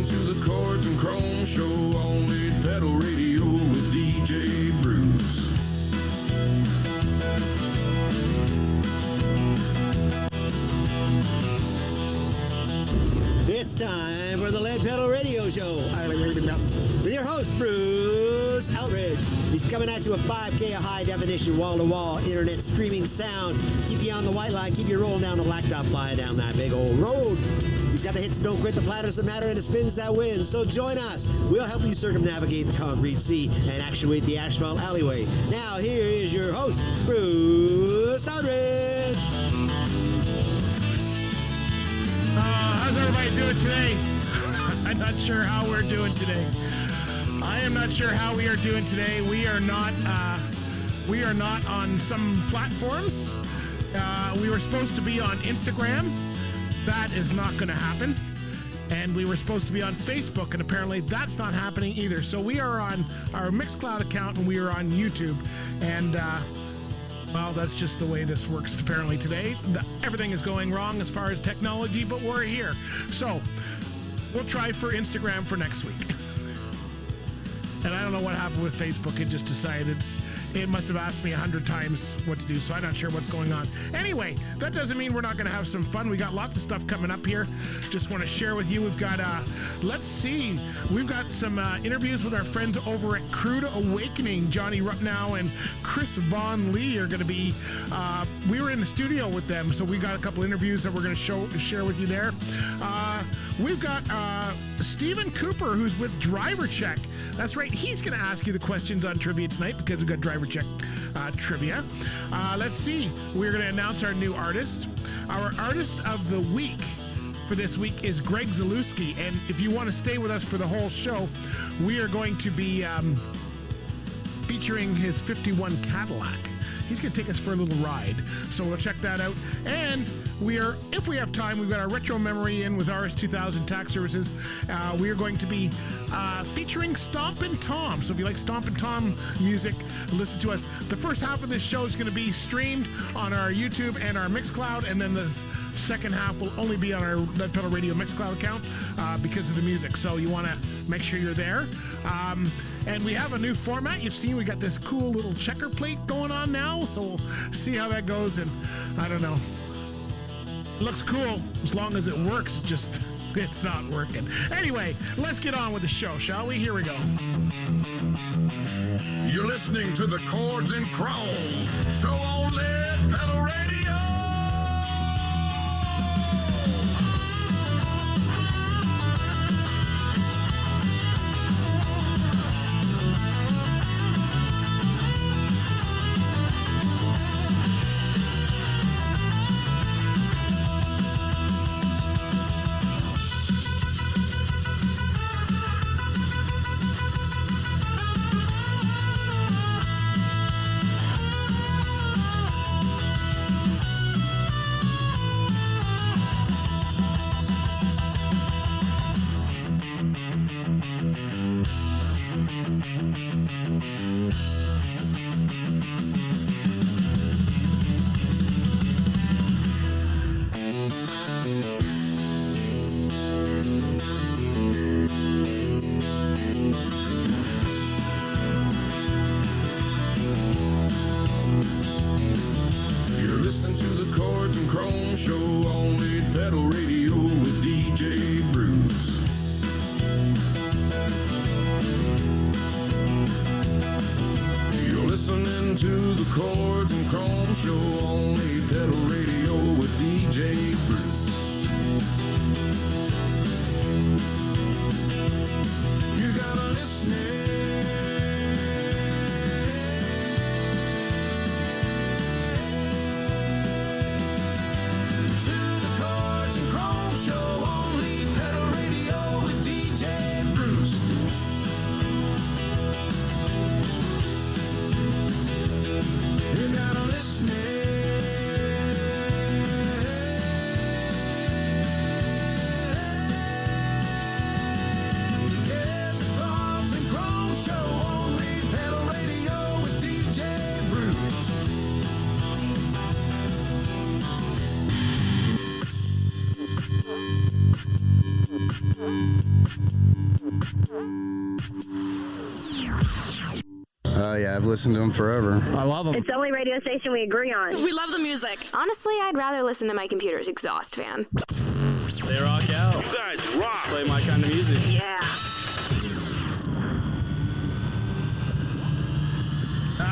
listening to the Chords and Chrome show on Lead Pedal Radio with DJ Bruce. It's time for the Lead Pedal Radio Show with your host, Bruce Outridge. He's coming at you with 5K of high-definition, wall-to-wall internet streaming sound. Keep you on the white line, keep you rolling down the blacktop, flying down that big old road. He's got the hits, don't quit, the platters that matter, and the spins that win. So join us. We'll help you circumnavigate the concrete sea and actuate the asphalt alleyway. Now, here is your host, Bruce Outridge. How's everybody doing today? I'm not sure how we're doing today. I am not sure how we are doing today. We are not on some platforms. We were supposed to be on Instagram. That is not going to happen. And we were supposed to be on Facebook, and apparently that's not happening either. So we are on our Mixcloud account, and we are on YouTube. And well, that's just the way this works apparently today. Everything is going wrong as far as technology, but we're here. So we'll try for Instagram for next week. And I don't know what happened with Facebook. It just decided it must have asked me 100 times what to do, so I'm not sure what's going on. Anyway, that doesn't mean we're not going to have some fun. We got lots of stuff coming up here. Just want to share with you. We've got, let's see, we've got some interviews with our friends over at Crude Awakening. Johnny Rupnow and Chris Von Lee are going to be, we were in the studio with them, so we got a couple interviews that we're going to share with you there. We've got Stephen Cooper, who's with Driver Check. That's right, he's going to ask you the questions on trivia tonight because we've got Driver Check trivia. Let's see, we're going to announce our new artist. Our artist of the week for this week is Greg Zalewski, and if you want to stay with us for the whole show, we are going to be featuring his 51 Cadillac. He's going to take us for a little ride, so we'll check that out. And we are, if we have time, we've got our retro memory in with RS2000 Tax Services. We are going to be featuring Stompin' Tom. So if you like Stompin' Tom music, listen to us. The first half of this show is going to be streamed on our YouTube and our Mixcloud, and then the second half will only be on our Lead Pedal Radio Mixcloud account because of the music. So you want to make sure you're there. And we have a new format. You've seen we got this cool little checker plate going on now. So we'll see how that goes. And I don't know. It looks cool as long as it works. It's not working. Anyway, let's get on with the show, shall we? Here we go. You're listening to the Chords and Chrome show on Lead Pedal Radio. Chords and Chrome show on Lead Pedal Radio with DJ Bruce. You gotta listen to the Chords and Chrome show on Lead Pedal Radio with DJ Bruce. You gotta listen Yeah, I've listened to them forever. I love them. It's the only radio station we agree on. We love the music. Honestly, I'd rather listen to my computer's exhaust fan. They rock out. You guys rock. Play my kind of music. Yeah.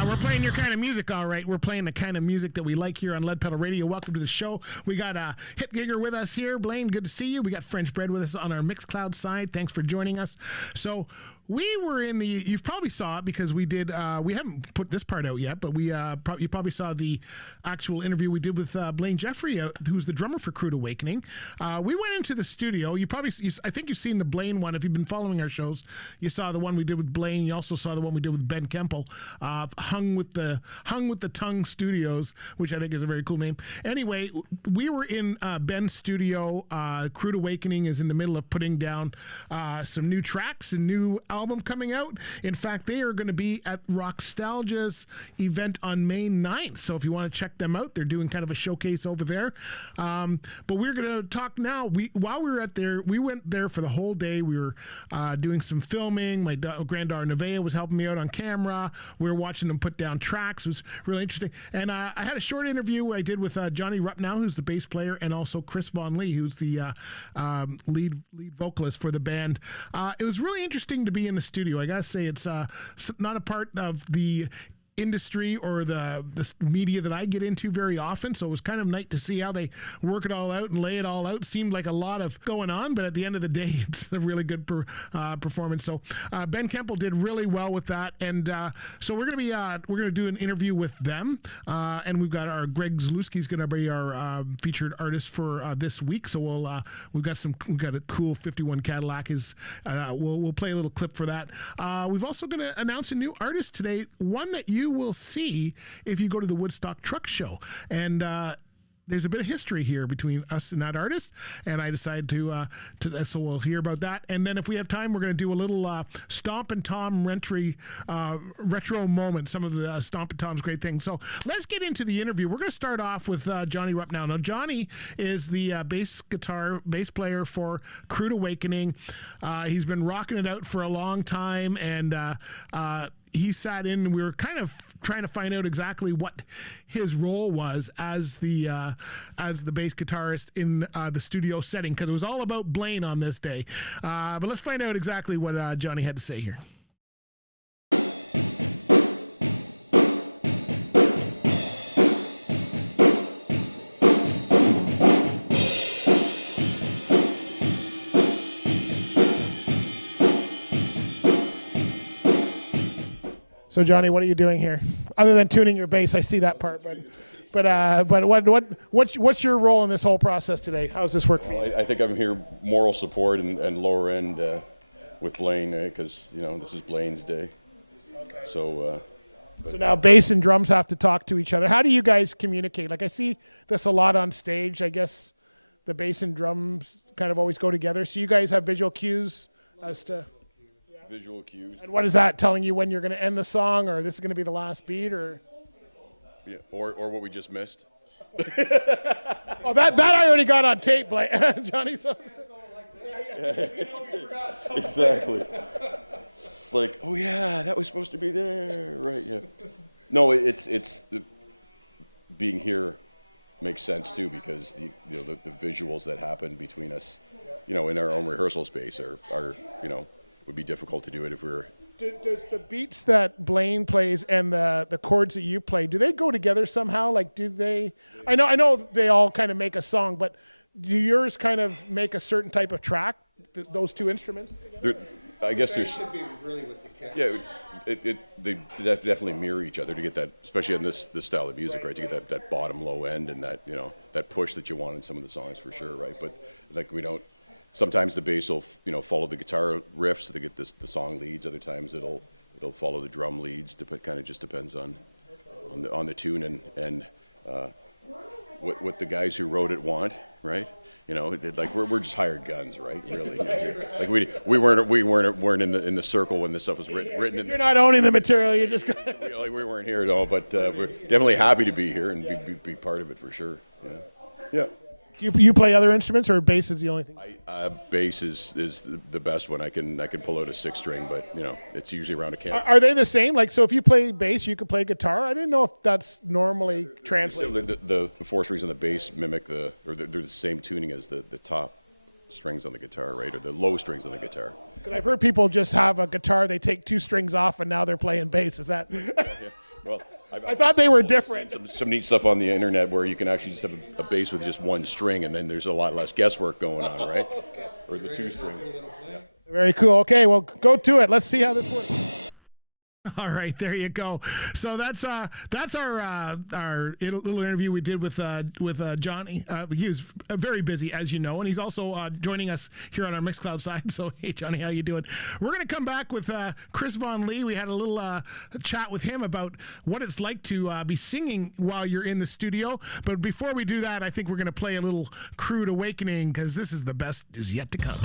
We're playing your kind of music, all right. We're playing the kind of music that we like here on Lead Pedal Radio. Welcome to the show. We got Hip Gigger with us here. Blaine, good to see you. We got French Bread with us on our Mixcloud side. Thanks for joining us. So we were in the, you probably saw it because we did, we haven't put this part out yet, but we, you probably saw the actual interview we did with Blaine Jeffrey, who's the drummer for Crude Awakening. We went into the studio. I think you've seen the Blaine one. If you've been following our shows, you saw the one we did with Blaine. You also saw the one we did with Ben Kemple, Hung with the Tongue Studios, which I think is a very cool name. Anyway, we were in Ben's studio. Crude Awakening is in the middle of putting down some new tracks and new album coming out. In fact, they are going to be at Rockstalgia's event on May 9th. So if you want to check them out, they're doing kind of a showcase over there. But we're going to talk now. While we were at there, we went there for the whole day. We were doing some filming. My granddaughter Nevaeh was helping me out on camera. We were watching them put down tracks. It was really interesting. And I had a short interview I did with Johnny Rupnow, who's the bass player, and also Chris Von Lee, who's the lead vocalist for the band. It was really interesting to be in the studio. I gotta say, it's not a part of the industry or the media that I get into very often, so it was kind of nice to see how they work it all out and lay it all out. Seemed like a lot of going on, but at the end of the day, it's a really good performance. So Ben Kemple did really well with that, and so we're gonna do an interview with them, and we've got our Greg Zalewski's gonna be our featured artist for this week. So we've got a cool 51 Cadillac. We'll play a little clip for that. We've also gonna announce a new artist today, one that you will see if you go to the Woodstock Truck Show. And there's a bit of history here between us and that artist, and I decided so we'll hear about that. And then if we have time, we're going to do a little Stomp and Tom retro moment, some of the Stomp and Tom's great things. So let's get into the interview. We're going to start off with Johnny Rupnow. Now, Johnny is the bass player for Crude Awakening. He's been rocking it out for a long time, and he sat in, and we were kind of trying to find out exactly what his role was as the bass guitarist in the studio setting, because it was all about Blaine on this day. But let's find out exactly what Johnny had to say here. So Johnny, what are you doing here? Other than tuning your bass, I see that part, but what's your role in this whole process today? How does this work for you? I think I'm here moral support and lower end with Blaine, because this is Blaine's day. Okay. So now bass and drums have to talk to each other. How do you guys communicate? Like, I see this a lot on stage. I guess the bass and drums kind of always go together. So you guys have visual cues as to. Visual cues. And what is that telling you when you're going to end the song, or this is going to be the last beat, or? Yeah, or what we just missed. Oh, that I already got on tape, Johnny. So. Exactly. It's like, oh yeah, that was supposed to be there, right? Yeah. No, it's being here makes sense too, because the visuals that happen between us, in our own rehearsal space are would be difficult to do it if we were. Does the beats that Blaine plays and the chords that you play, do they go together somehow? Like, do they? I know they all kind of make a song, but do yours kind of make a certain type of track? Those two instruments? I guess there's. Should be really with the cat. Yeah, they definitely mirror each other to get that, especially in this style of music, right? To get that bottom low end and that that push that you want in some of the songs for sure, right? But like we don't. Sometimes the bass will, follow the guitar riffs so they get the song leads. Other times it'll follow the drum leads. Kind of just depends on the tune and what the guys who wrote it want, right? Like we're just hired guns, right? Really, like we weren't in the circle when this stuff was written. You're not owning the material. You just like we weren't here at all, but we're definitely happy to be here and be part of it for sure. Yeah. Do you play other instruments, or bass is the only thing? Bass is the best one. I can pull out a 6-string, but it's usually around a can. Are they the same? Like, so if you play bass, you could play guitar. I didn't know if that's normally translated. The 4 strings on the bass mimic they're the same tuning as the top strings on the guitar, right? Or the low strings on the guitar. I've heard people just have a guitar, they take 2 strings off, and now they're playing bass. Is that? Yeah. Well, I thought they were different. Some neat stuff on the internet where you can actually just have a bass with just 1 string, and then there's a lot less guesswork going on, right? Or the 2-string. Yeah. Very cool. Okay, well, go to it. Let's see how this works. All right, there you go. So that's our little interview we did with Johnny. He was very busy, as you know, and he's also joining us here on our Mixcloud side. So, hey, Johnny, how you doing? We're going to come back with Chris Von Lee. We had a little chat with him about what it's like to be singing while you're in the studio. But before we do that, I think we're going to play a little Crude Awakening, because this is the best is yet to come.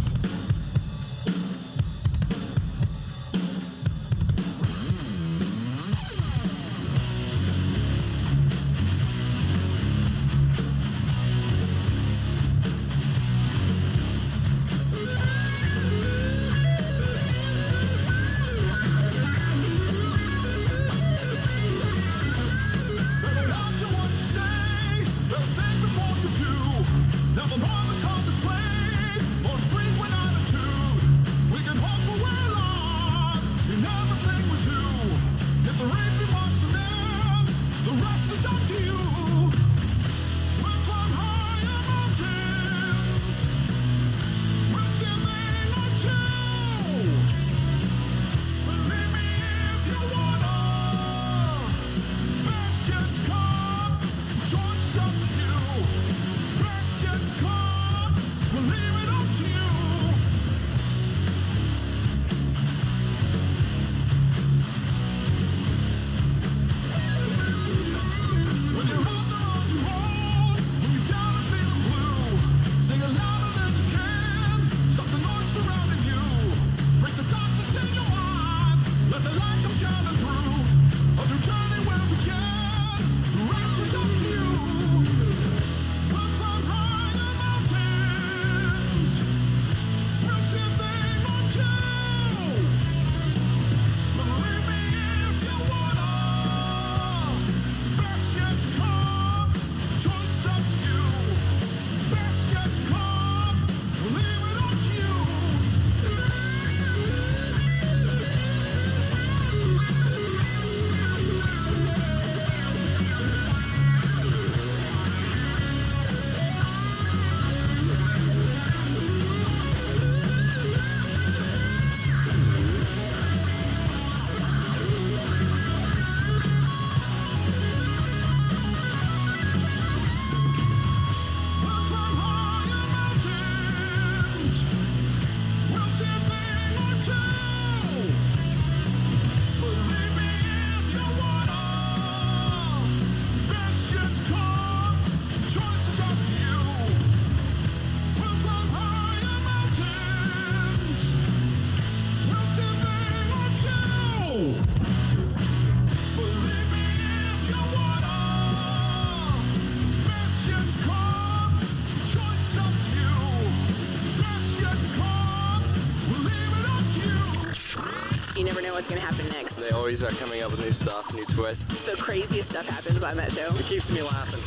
You never know what's going to happen next. They always are coming up with new stuff, new twists. The craziest stuff happens on that show. It keeps me laughing.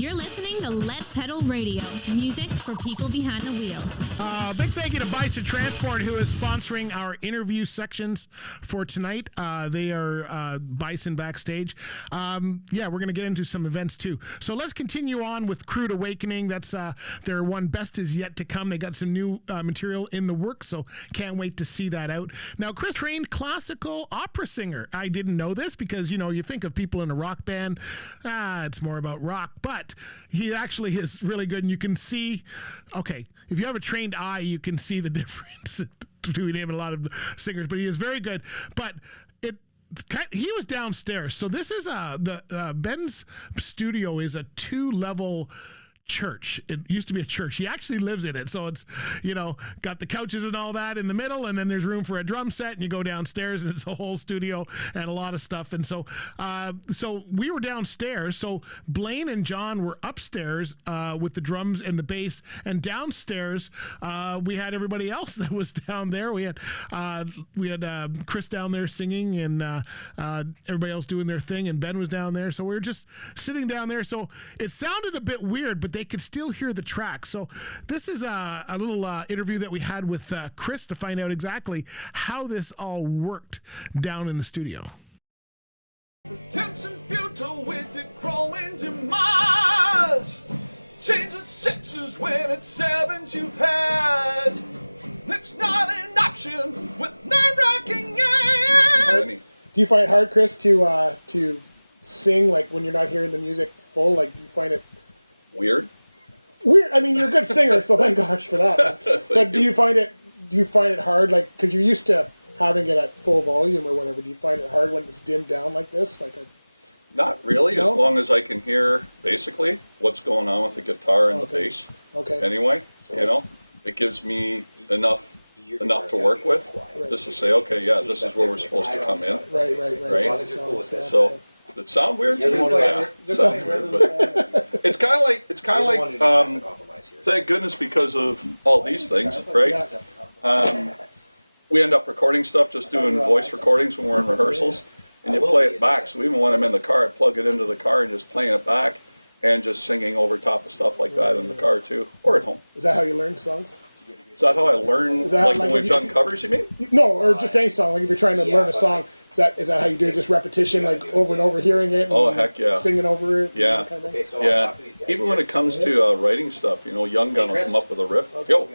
You're listening to Lead Pedal Radio, music for people behind the wheel. Big thank you to Bison Transport, who is sponsoring our interview sections for tonight. They are Bison backstage. We're going to get into some events too. So let's continue on with Crude Awakening. That's their one Best Is Yet to Come. They got some new material in the works, so can't wait to see that out. Now, Chris trained classical opera singer. I didn't know this because, you think of people in a rock band, it's more about rock, but he actually is really good, and you can see, if you have a trained eye, you can see the difference between him and a lot of singers, but he is very good. But he was downstairs. So this is the Ben's studio is a 2-level church. It used to be a church. He actually lives in it. So it's, got the couches and all that in the middle, and then there's room for a drum set, and you go downstairs and it's a whole studio and a lot of stuff. And so we were downstairs. So Blaine and John were upstairs with the drums and the bass, and downstairs we had everybody else that was down there. We had Chris down there singing, and everybody else doing their thing, and Ben was down there. So we were just sitting down there. So it sounded a bit weird, but they could still hear the track. So this is a little interview that we had with Chris to find out exactly how this all worked down in the studio. Tense and futile with it growing demise. Change of sixes when it's sevens you've had. It's not an option with nerve-wracking ends. Do you find it hard, Chris, to sing like when you're not hearing the music full? Like, do you find it weird? I mean, you're a good singer, so thank gosh for that. But do you find it hard, like, because you're used to having it at full volume or whatever? Do you find it hard when it's dimmed down like this? Not really, as long as I can hear basically what's going on with the guitar and the bass. Okay. Anyway, it gives me enough to work with, just to say, okay, yeah, this is where we're supposed to come in. Right. So, does it sound weird to you? Yeah, it sounds weird, but it's kind of like, thank goodness because of all these things, right? We end up recording stuff, just doing voice recordings when we're in rehearsals, and you play it back. So even when I'm in the car, I plug it into the car and just playing it back, and just singing over top of stuff like that in the car too, or at home. Is that how you learn songs? Is that how I learn, like when we've done covers, you mean? No, or just any song. Like if you're trying to learn a song, is that how you do it? Just repetition, like over and over, hearing it? Oh, heck yeah. Singing over it? Yeah. Kind of thing? Yeah. Even when it comes to writing stuff, Young Gun will come up with a riff. Yo.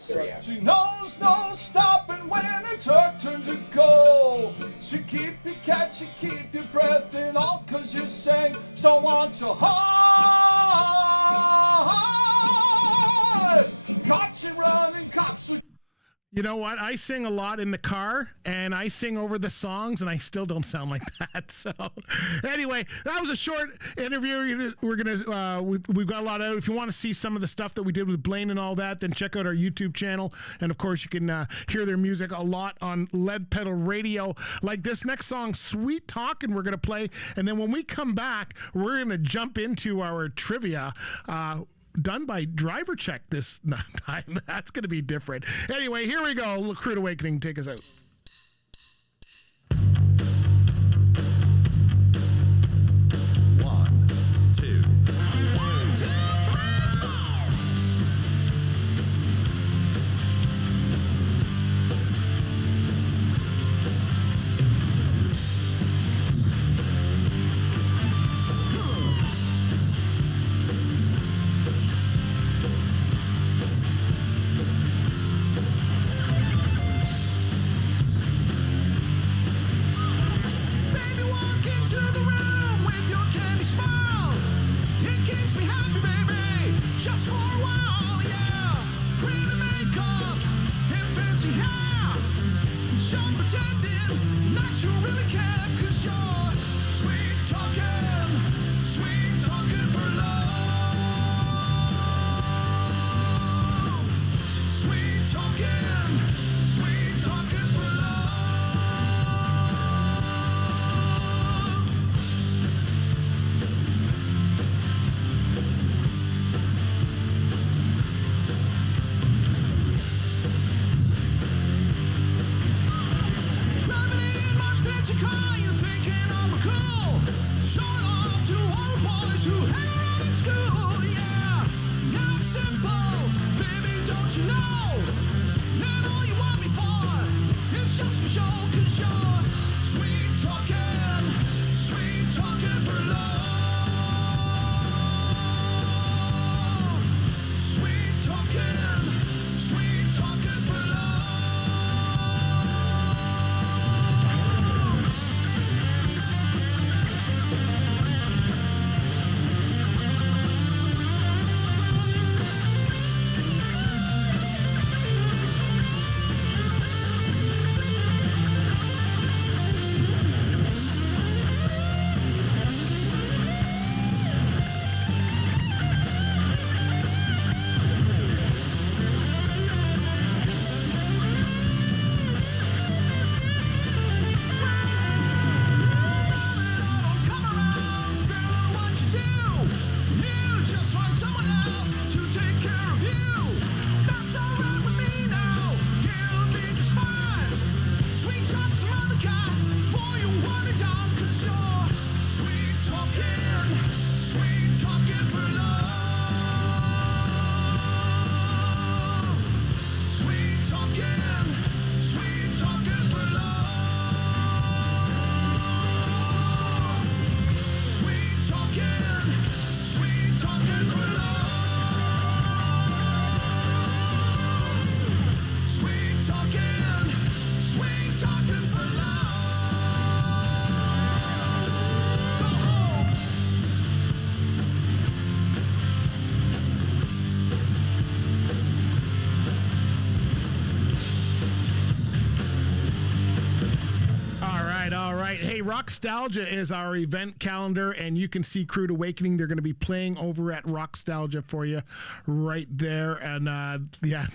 She knows no stopping when it's her turn to go. She keep you catch, she keep your breath in all cause you sang. She don't want your heart. Caught you running cops. You know what? I sing a lot in the car, and I sing over the songs, and I still don't sound like that. So, anyway, that was a short interview. We've got a lot out. If you want to see some of the stuff that we did with Blaine and all that, then check out our YouTube channel. And of course, you can hear their music a lot on Lead Pedal Radio. Like this next song, "Sweet Talkin'," we're gonna play, and then when we come back, we're gonna jump into our trivia. Done by Driver Check this time. That's going to be different. Anyway, here we go. Crude Awakening, take us out. All right. Hey, Rockstalgia is our event calendar, and you can see Crude Awakening. They're going to be playing over at Rockstalgia for you right there. And yeah,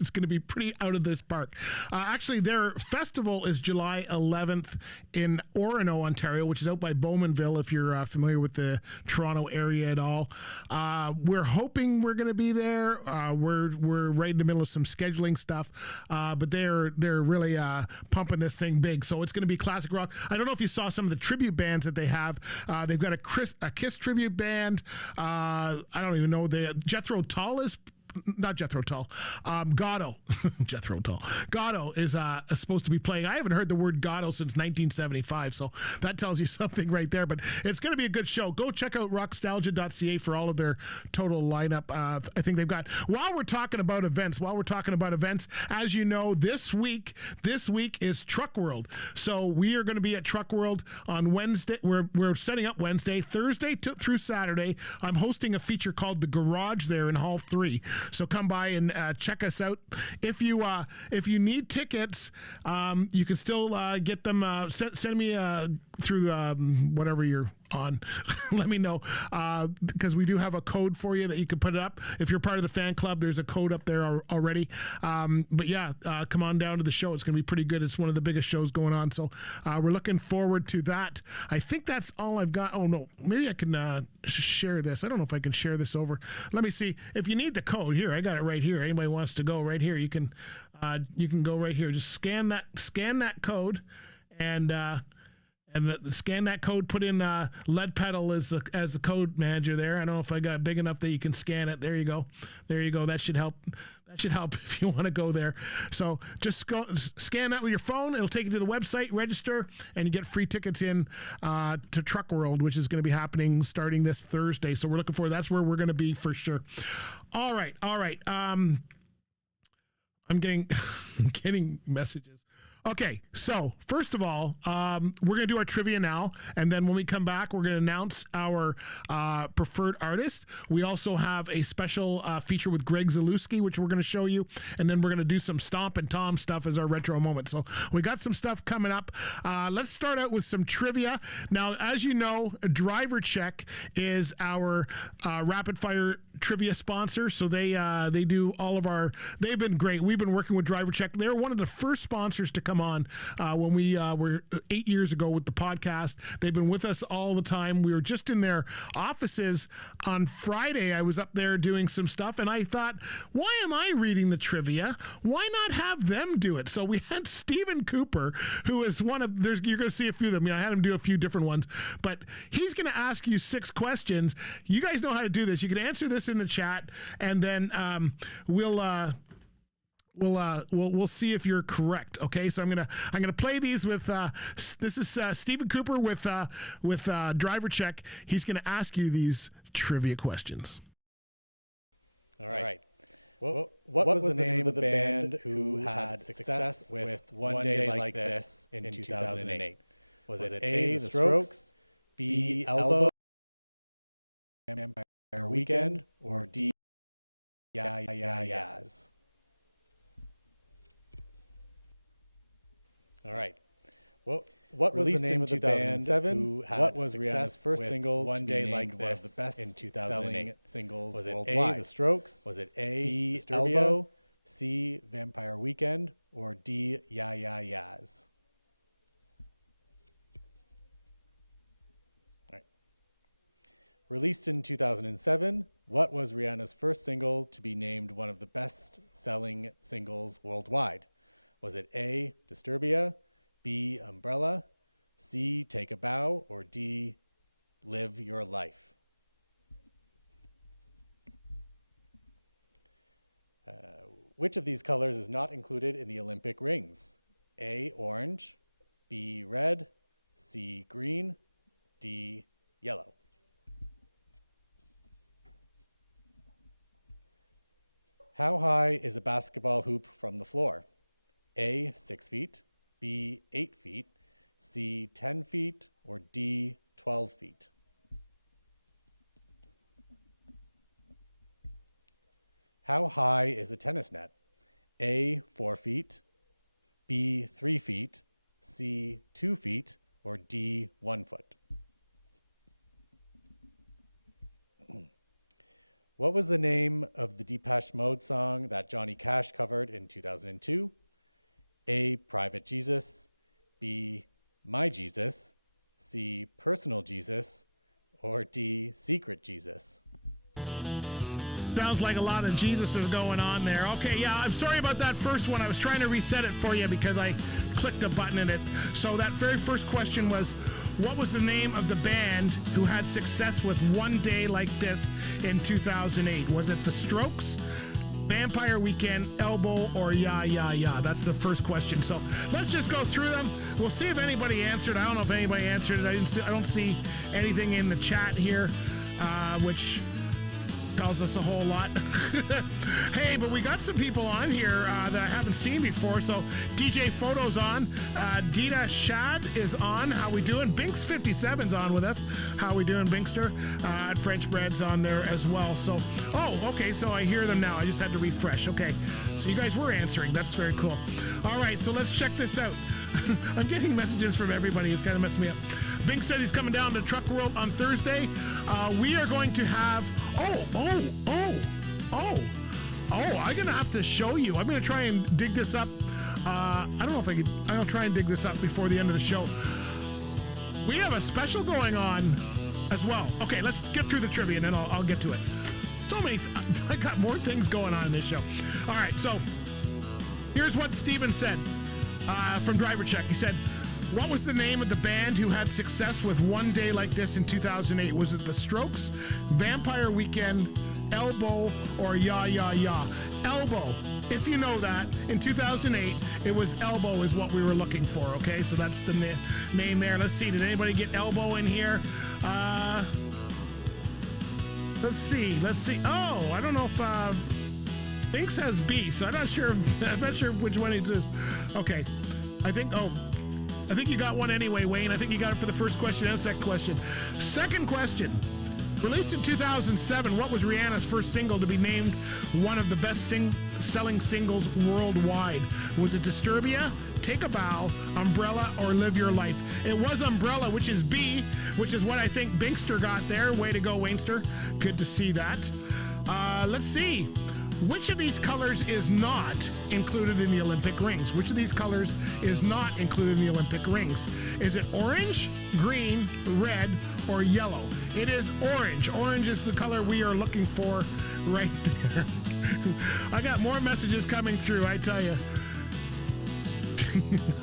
it's going to be pretty out of this park. Actually, their festival is July 11th in Orono, Ontario, which is out by Bowmanville, if you're familiar with the Toronto area at all. We're hoping we're going to be there. We're right in the middle of some scheduling stuff, but they're really pumping this thing big. So it's going to be classic rock. I don't know if you saw some of the tribute bands that they have. They've got a Kiss tribute band. I don't even know. Jethro Tull is not Jethro Tull. Gatto. Jethro Tull. Gatto is supposed to be playing. I haven't heard the word Gatto since 1975, so that tells you something right there. But it's going to be a good show. Go check out rockstalgia.ca for all of their total lineup. I think they've got. While we're talking about events, as you know, this week is Truck World. So we are going to be at Truck World on Wednesday. We're setting up Wednesday, Thursday through Saturday. I'm hosting a feature called The Garage there in Hall 3. So come by and check us out. If you need tickets, you can still get them. Send me through whatever you're on. Let me know, because we do have a code for you that you can put it up. If you're part of the fan club, there's a code up there already. But yeah, come on down to the show. It's going to be pretty good. It's one of the biggest shows going on. So we're looking forward to that. I think that's all I've got. Oh no, maybe I can share this. I don't know if I can share this over. Let me see. If you need the code, here, I got it right here. Anybody wants to go right here, you can go right here. Just scan that code, and scan that code. Put in Lead Pedal as the code manager there. I don't know if I got it big enough that you can scan it. There you go. That should help. That should help if you want to go there. So just go scan that with your phone. It'll take you to the website, register, and you get free tickets in to Truck World, which is going to be happening starting this Thursday. So we're looking forward. That's where we're going to be for sure. All right. I'm getting messages. Okay, so first of all, we're going to do our trivia now, and then when we come back, we're going to announce our preferred artist. We also have a special feature with Greg Zalewski, which we're going to show you, and then we're going to do some Stomp and Tom stuff as our retro moment. So we got some stuff coming up. Let's start out with some trivia. Now, as you know, Driver Check is our rapid fire trivia sponsor, so they do all of our. They've been great. We've been working with Driver Check. They're one of the first sponsors to come on when we were 8 years ago with the podcast. They've been with us all the time. We were just in their offices on Friday. I was up there doing some stuff, and I thought, why am I reading the trivia? Why not have them do it? So we had Stephen Cooper, who is one of. You're going to see a few of them. I had him do a few different ones, but he's going to ask you 6 questions. You guys know how to do this. You can answer this in the chat, and then we'll see if you're correct. Okay, so I'm gonna play these with this is Stephen Cooper with Driver Check. He's gonna ask you these trivia questions. All right. Well, what was the name of the band who had success with One Day Like This in 2008? Was it A, The Strokes, B, Elbow, Empire Weekend, or D, Yaz? All right. Well, what was the name of the band who had was Rihanna's first single, One Day Like This, the best in 2008 singles was it worldwide? A, The Strokes? Was it A, B, Elbow, C, Vampire Weekend, or D, Ya Ya Yaz? All right. Released in 2007, what was Rihanna's first single to be named one of the best-selling singles worldwide? Was it A, Disturbia, B, Umbrella, C, Take a Bow, or D, Live Your Life? Which of these colors is not included in the Olympic rings? A, orange, B, red, C, green, D, yellow. How high is a basketball hoop from the floor? A, 6 feet, B, 8 feet, C, 10 feet, or D, 12 feet? How high is a tennis net? A, 4 feet, B, 3 feet, C, 2 feet, or D, 1 foot? What was the name of the Depeche Mode song that Johnny Cash covered in 2002? A, Private Jesus, B, My Jesus, C, Personal Jesus, or D, Secret Jesus? Sounds like a lot of Jesus is going on there. Okay, yeah, I'm sorry about that first one. I was trying to reset it for you because I clicked a button in it. So that very first question was, what was the name of the band who had success with One Day Like This in 2008? Was it The Strokes, Vampire Weekend, Elbow, or Yeah, Yeah, Yeah? That's the first question. So let's just go through them. We'll see if anybody answered. I don't know if anybody answered it. I don't see anything in the chat here, which tells us a whole lot. Hey, but we got some people on here that I haven't seen before. So DJ Photo's on. Dita Shad is on. How we doing? Binks 57's on with us. How we doing, Binkster? French Bread's on there as well. So, okay. So I hear them now. I just had to refresh. Okay. So you guys were answering. That's very cool. All right. So let's check this out. I'm getting messages from everybody. It's kind of messing me up. Bink said he's coming down to Truck World on Thursday. We are going to have... I'm going to have to show you. I'm going to try and dig this up. I don't know if I can... I'll try and dig this up before the end of the show. We have a special going on as well. Okay, let's get through the trivia and then I'll get to it. So many... I got more things going on in this show. All right, so here's what Steven said from Driver Check. He said, what was the name of the band who had success with One Day Like This in 2008? Was it The Strokes, Vampire Weekend, Elbow, or Yeah, Yeah, Yeah? Elbow. If you know that, in 2008, it was Elbow is what we were looking for, okay? So that's the name there. Let's see. Did anybody get Elbow in here? Let's see. Oh, I don't know if Binks has B, so I'm not sure which one it is. Okay. I think you got one anyway, Wayne. I think you got it for the first question and second question. Second question. Released in 2007, what was Rihanna's first single to be named one of the best-selling singles worldwide? Was it Disturbia, Take a Bow, Umbrella, or Live Your Life? It was Umbrella, which is B, which is what I think Binkster got there. Way to go, Wainster. Good to see that. Let's see. Which of these colors is not included in the Olympic rings? Which of these colors is not included in the Olympic rings? Is it orange, green, red, or yellow? It is orange. Orange is the color we are looking for right there. I got more messages coming through, I tell you.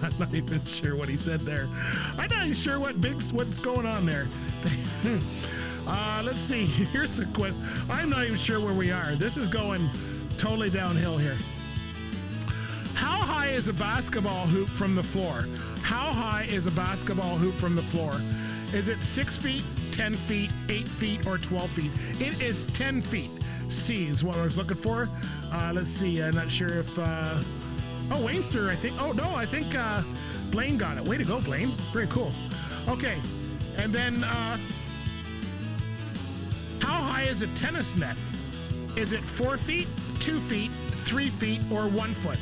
I'm not even sure what he said there. I'm not even sure what's going on there. Let's see. Here's the question. I'm not even sure where we are. This is going totally downhill here. How high is a basketball hoop from the floor? How high is a basketball hoop from the floor? Is it 6 feet, 10 feet, 8 feet, or 12 feet? It is 10 feet. C is what I was looking for. Let's see. I'm not sure if... Wainster, I think. Oh, no, I think Blaine got it. Way to go, Blaine. Very cool. Okay. And then... how high is a tennis net? Is it 4 feet, 2 feet, 3 feet, or 1 foot?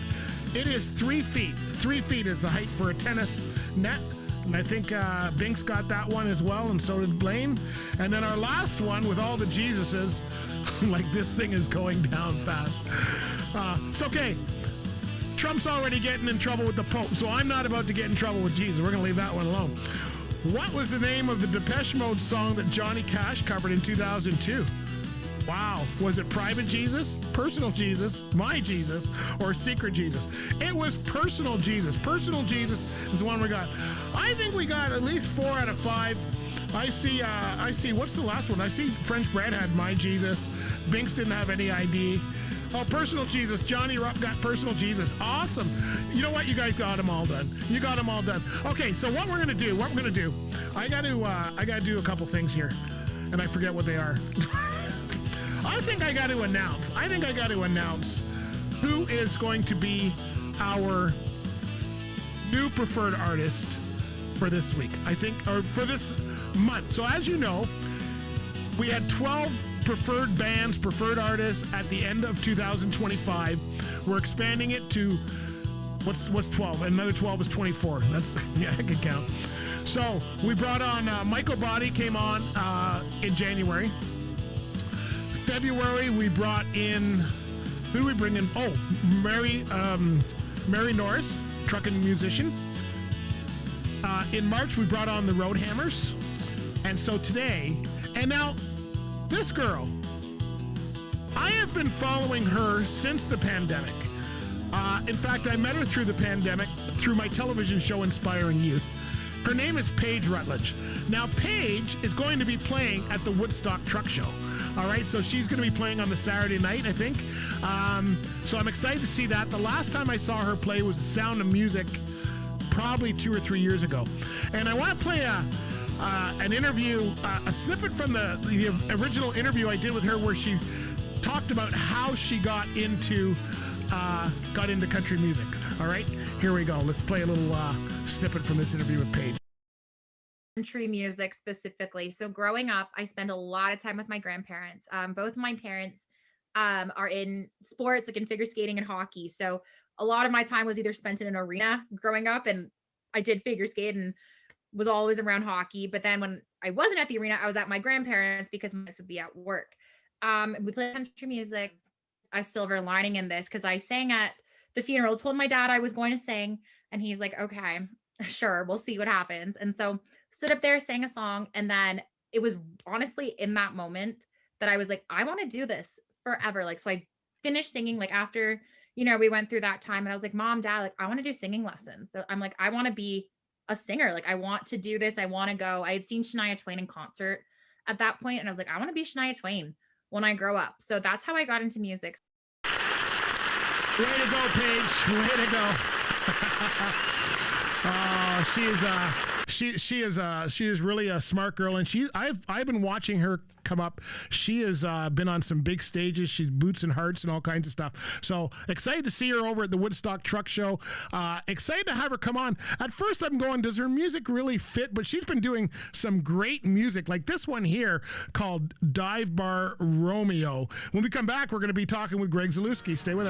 It is 3 feet. 3 feet is the height for a tennis net. And I think Binks got that one as well, and so did Blaine. And then our last one with all the Jesuses, like this thing is going down fast. It's okay. Trump's already getting in trouble with the Pope, so I'm not about to get in trouble with Jesus. We're going to leave that one alone. What was the name of the Depeche Mode song that Johnny Cash covered in 2002? Wow. Was it Private Jesus, Personal Jesus, My Jesus, or Secret Jesus? It was Personal Jesus. Personal Jesus is the one we got. I think we got at least 4 out of 5. I see, what's the last one? I see French Bread had My Jesus. Binks didn't have any ID. Oh, Personal Jesus. Johnny Rupp got Personal Jesus. Awesome. You know what? You guys got them all done. You got them all done. Okay, so what we're going to do, I got to do a couple things here, and I forget what they are. I think I got to announce who is going to be our new preferred artist for this week. I think, or for this month. So as you know, we had 12 preferred bands, preferred artists at the end of 2025. We're expanding it to What's 12? Another 12 is 24. That's yeah, I can count. So we brought on Michael Body came on in January. February we brought in, who did we bring in? Oh, Mary Norris, trucking musician. In March we brought on the Roadhammers. And so today, and now this girl, I have been following her since the pandemic. In fact, I met her through the pandemic, through my television show Inspiring Youth. Her name is Paige Rutledge. Now, Paige is going to be playing at the Woodstock Truck Show. All right, so she's going to be playing on the Saturday night, I think. So I'm excited to see that. The last time I saw her play was Sound of Music, probably 2 or 3 years ago. And I want to play an interview, a snippet from the original interview I did with her where she talked about how she got into country music. All right, here we go. Let's play a little snippet from this interview with Paige. Country music specifically. So growing up, I spent a lot of time with my grandparents. Both of my parents are in sports, like in figure skating and hockey. So a lot of my time was either spent in an arena growing up, and I did figure skate and was always around hockey. But then when I wasn't at the arena, I was at my grandparents because my parents would be at work. We played country music. A silver lining in this, because I sang at the funeral, told my dad I was going to sing, and he's like, okay, sure, we'll see what happens. And so stood up there, sang a song, and then it was honestly in that moment that I was like, I want to do this forever. Like, so I finished singing, like after, we went through that time, and I was like, Mom, Dad, like, I want to do singing lessons. So I'm like, I want to be a singer. Like, I want to do this. I want to go. I had seen Shania Twain in concert at that point, and I was like, I want to be Shania Twain when I grow up. So that's how I got into music. Way to go, Paige. Way to go. She is really a smart girl, and I've been watching her come up. She has been on some big stages. She's Boots and Hearts and all kinds of stuff. So excited to see her over at the Woodstock Truck Show. Excited to have her come on. At first I'm going, does her music really fit? But she's been doing some great music, like this one here called Dive Bar Romeo. When we come back, we're going to be talking with Greg Zalewski. Stay with us.